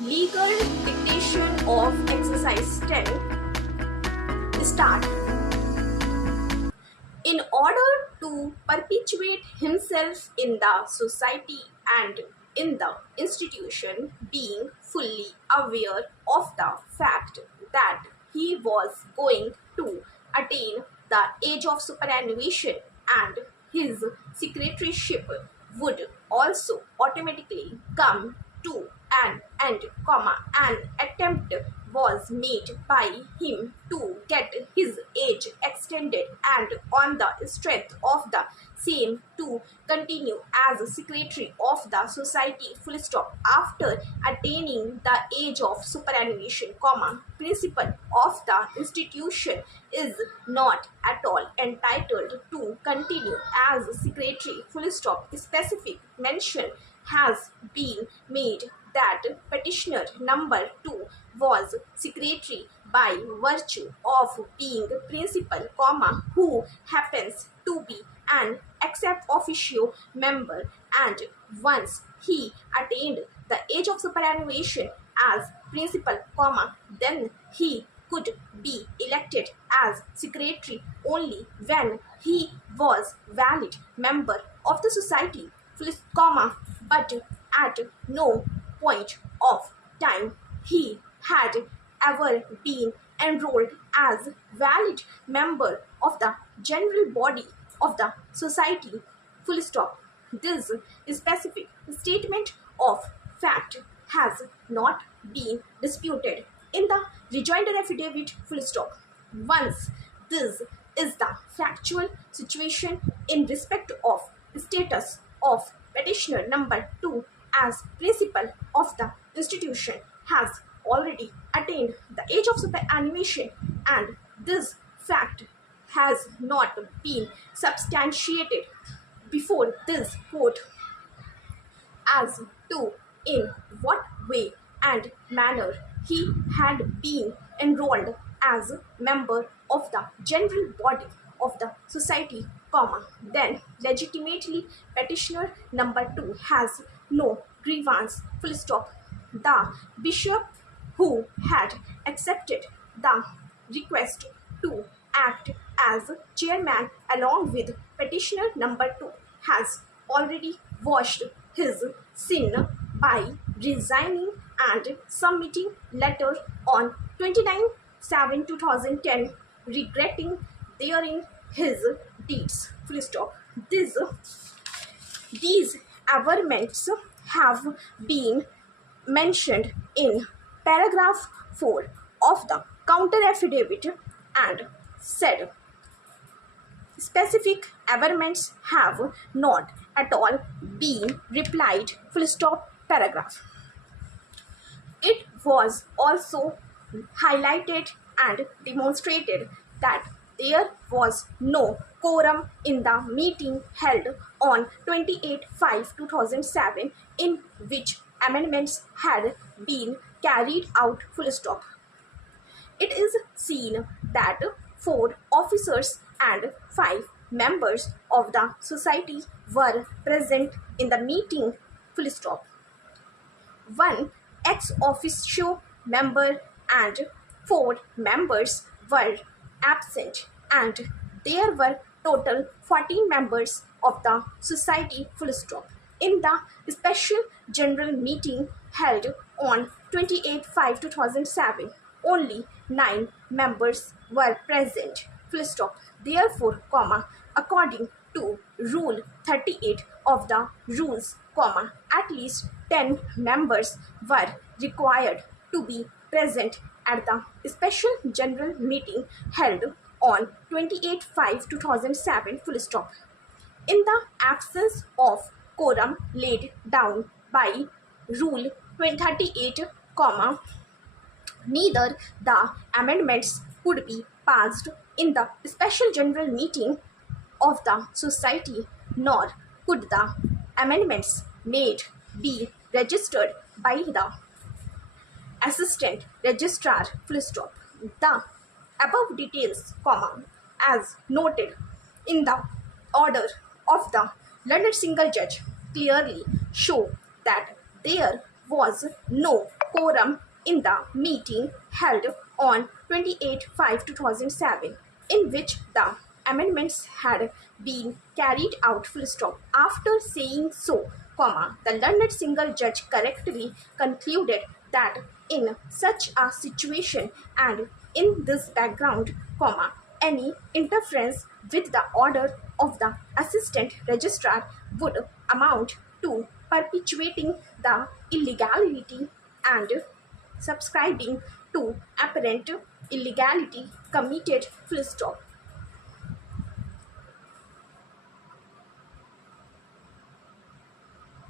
Legal dictation of exercise 10 start. In order to perpetuate himself in the society and in the institution, being fully aware of the fact that he was going to attain the age of superannuation and his secretaryship would also automatically come to an end, an attempt was made by him to get his age extended and on the strength of the same to continue as secretary of the society full stop after attaining the age of superannuation, principal of the institution is not at all entitled to continue as secretary full stop. Specific mention has been made that petitioner number 2 was secretary by virtue of being principal, who happens to be an ex officio member, and once he attained the age of superannuation as principal, then he could be elected as secretary only when he was valid member of the society, but at no point of time he had ever been enrolled as valid member of the general body of the society, full stop. This specific statement of fact has not been disputed in the rejoinder affidavit, full stop. Once this is the factual situation in respect of status of petitioner number 2 as principal of the institution has already attained the age of superannuation, and this fact has not been substantiated before this court as to in what way and manner he had been enrolled as member of the general body of the society, then legitimately petitioner number 2 has no grievance, full stop. The bishop who had accepted the request to act as chairman along with petitioner number 2 has already washed his sin by resigning and submitting letter on 29/7/2010 regretting therein his deeds, full stop. These averments have been mentioned in paragraph 4 of the counter affidavit and said specific averments have not at all been replied, full stop, paragraph. It was also highlighted and demonstrated that there was no quorum in the meeting held on 28/5/2007 in which amendments had been carried out, full stop. It is seen that 4 officers and 5 members of the society were present in the meeting, full stop. 1 ex officio member and 4 members were absent, and there were total 14 members of the society, full stop. In the special general meeting held on 28/5/2007, only 9 members were present, full stop. Therefore, according to Rule 38 of the rules, at least 10 members were required to be present at the special general meeting held on 28/5/2007, full stop. In the absence of quorum laid down by Rule 38, neither the amendments could be passed in the special general meeting of the society, nor could the amendments made be registered by the assistant registrar, full stop. The above details, as noted in the order of the learned single judge, clearly show that there was no quorum in the meeting held on 28/5/2007, in which the amendments had been carried out full stop. After saying so, the learned single judge correctly concluded that in such a situation and in this background, any interference with the order of the assistant registrar would amount to perpetuating the illegality and subscribing to apparent illegality committed full stop.